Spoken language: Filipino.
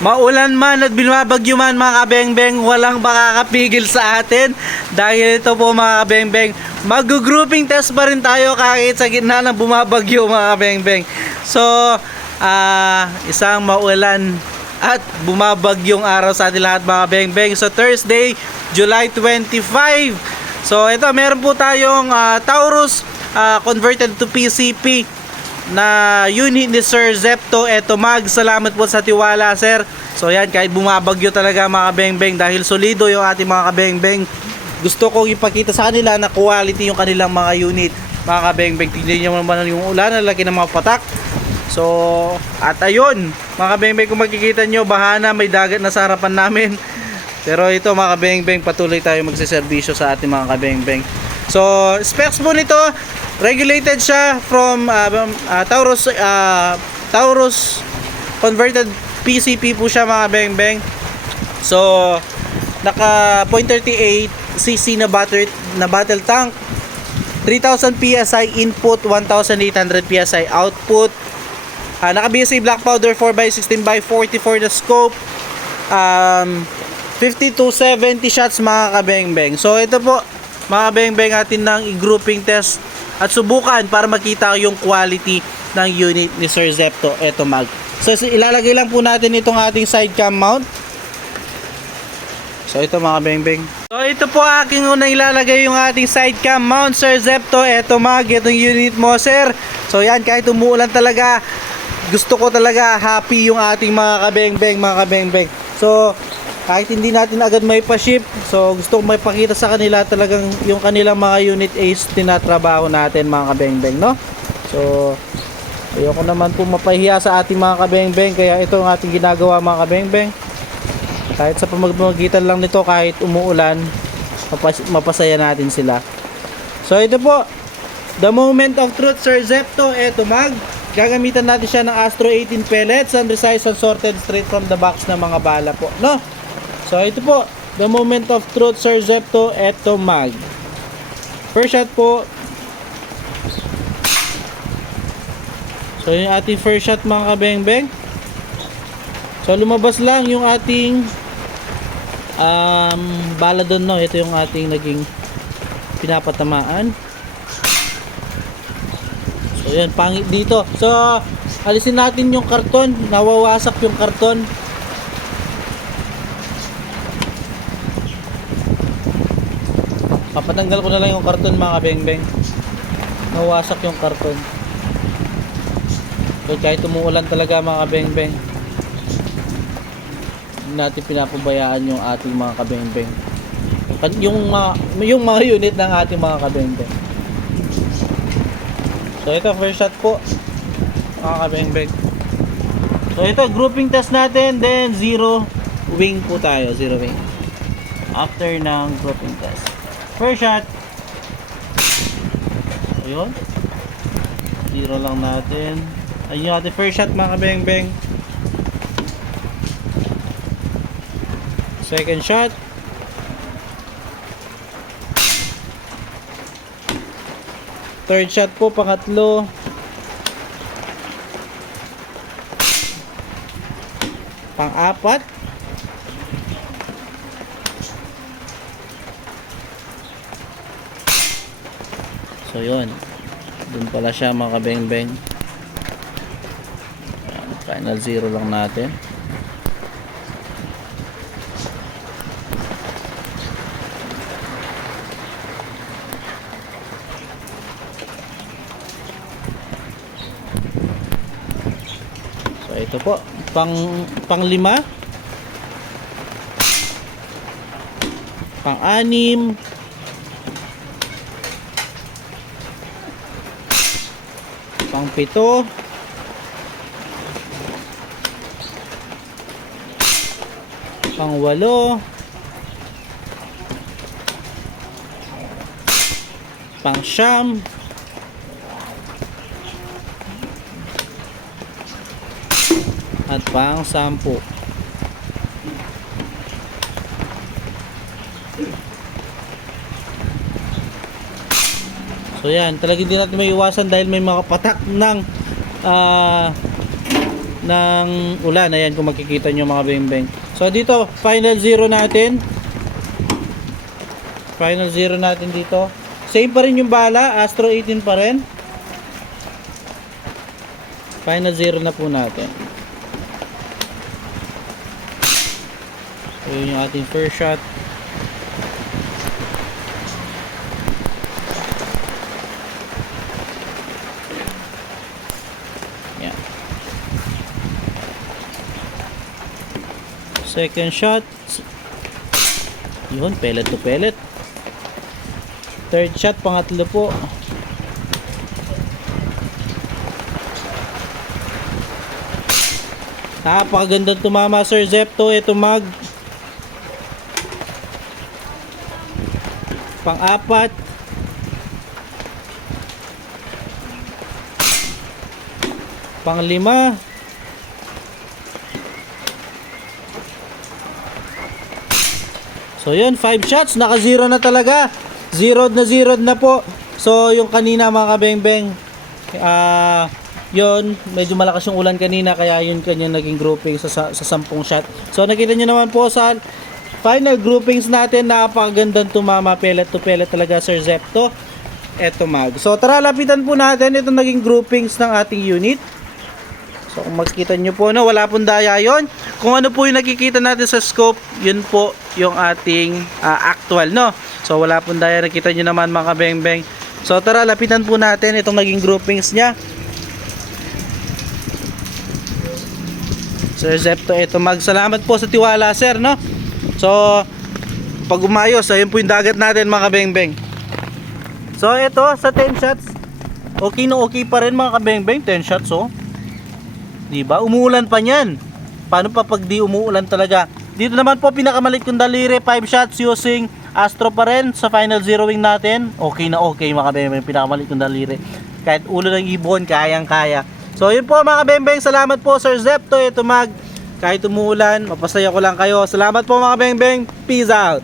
Maulan man at binabagyo man mga kabengbeng, walang makakapigil sa atin. Dahil ito po mga kabengbeng, mag-grouping test pa rin tayo kahit sa gitna ng bumabagyo mga kabengbeng. So, isang maulan at bumabagyong araw sa atin lahat mga kabengbeng. So, Thursday, July 25. So, ito meron po tayong Taurus converted to PCP na unit ni Sir Zepto. Eto mag, salamat po sa tiwala sir. So yan, kahit bumabagyo talaga mga kabengbeng, dahil solido yung ating mga kabengbeng, gusto kong ipakita sa kanila na quality yung kanilang mga unit mga kabengbeng. Tignan nyo naman yung ulan, lalaki ng mga patak. So at ayun mga kabengbeng, kung makikita nyo, bahana, may dagat na sa harapan namin. Pero ito mga kabengbeng, patuloy tayo magsiservisyo sa ating mga kabengbeng. So specs po nito, regulated siya from Taurus converted PCP po siya mga beng-beng. So naka 0.38 cc na battle tank, 3000 PSI input, 1800 PSI output. Naka BSA black powder 4x16x44 na scope. 50 to 70 shots mga kabeng-beng. So ito po mga beng-beng, atin nang i-grouping test at subukan para makita yung quality ng unit ni Sir Zepto. Eto mag. So ilalagay lang po natin itong ating side cam mount. So ito mga beng-beng. So ito po aking unang ilalagay yung ating side cam mount Sir Zepto. Eto mag, itong unit mo sir. So yan, kahit umuulan talaga, gusto ko talaga happy yung ating mga kabeng-beng, mga kabeng-beng. So kahit hindi natin agad may pa-ship, so gusto ko may pakita sa kanila talagang yung kanilang mga unit Ace tinatrabaho natin mga kabeng-beng, no? So ayoko naman po mapahiya sa ating mga kabeng-beng, kaya ito ang ating ginagawa mga kabeng-beng. Kahit sa pamamagitan lang nito, kahit umuulan, mapasaya natin sila. So ito po, the moment of truth Sir Zepto. Eto mag, gagamitan natin siya ng Astro 18 pellets, undersized and sorted straight from the box na mga bala po, no? So ito po, the moment of truth Sir Zepto. Eto mag, first shot po. So yung ating first shot mga kabeng-beng. So lumabas lang yung ating bala doon, no? Ito yung ating naging pinapatamaan. So yan, pangit dito. So alisin natin yung karton, nawawasak yung karton. Papatanggal ko na lang yung karton mga kabeng-beng. Nawasak yung karton. So kahit umuulan talaga mga kabeng-beng, hindi natin pinapabayaan yung ating mga kabeng-beng, yung mga unit ng ating mga kabeng-beng. So ito first shot po mga kabeng-beng. So ito grouping test natin, then zero wing po tayo, zero wing after ng grouping test. First shot. Ayun. Zero lang natin. Ayun yung ating first shot mga kabeng-beng. Second shot. Third shot po, pangatlo. Pang-apat. So yun, dun pala siya mga kabeng-beng. Final zero lang natin. So ito po, pang-lima, pang-anim, pang-pito, pang-walo, pang-siyam, at pang-sampu. So yan, talagang hindi natin may iwasan dahil may mga patak ng ng ulan. Ayan, kung makikita nyo mga beng-beng. So dito, final zero natin. Final zero natin dito. Same pa rin yung bala, Astro 18 pa rin. Final zero na po natin. So yun yung ating first shot. Yan. Second shot. Yun, pellet to pellet. Third shot, pangatlo po. Napakagandang tumama, Sir Zepto. Ito mag pang-apat. Pang-lima. So yun, 5 shots, naka-zero na talaga. Zeroed na po. So yung kanina mga kabeng-beng, yun, medyo malakas yung ulan kanina, kaya yun kanya naging grouping sa 10 shot. So nakita nyo naman po sa final groupings natin, napakagandang tumama, pellet to pellet talaga, Sir Zepto. Eto mag. So tara, lapitan po natin itong naging groupings ng ating unit. So kung makikita nyo po, no, wala pong daya yon. Kung ano po yung nakikita natin sa scope, yun po yung ating actual, no. So wala pong daya, nakita nyo naman mga beng-beng. So tara, lapitan po natin itong naging groupings nya. Sir Zepto, ito magsalamat po sa tiwala, sir, no. So pag umayos, ayun po yung dagat natin mga beng-beng. So ito sa 10 shots, okay na okay pa rin mga kabeng-beng. 10 shots, oh. Diba? Umuulan pa niyan. Paano pa pag di umuulan talaga? Dito naman po pinakamalit kong daliri, 5 shots using Astro pa rin sa final zeroing natin. Okay na okay mga kabeng-beng, pinakamalit kong daliri. Kahit ulo ng ibon, kayang kaya. So yun po mga kabeng-beng, salamat po Sir Zepto. Ito mag, kahit umuulan, mapasaya ko lang kayo. Salamat po mga kabeng-beng, peace out.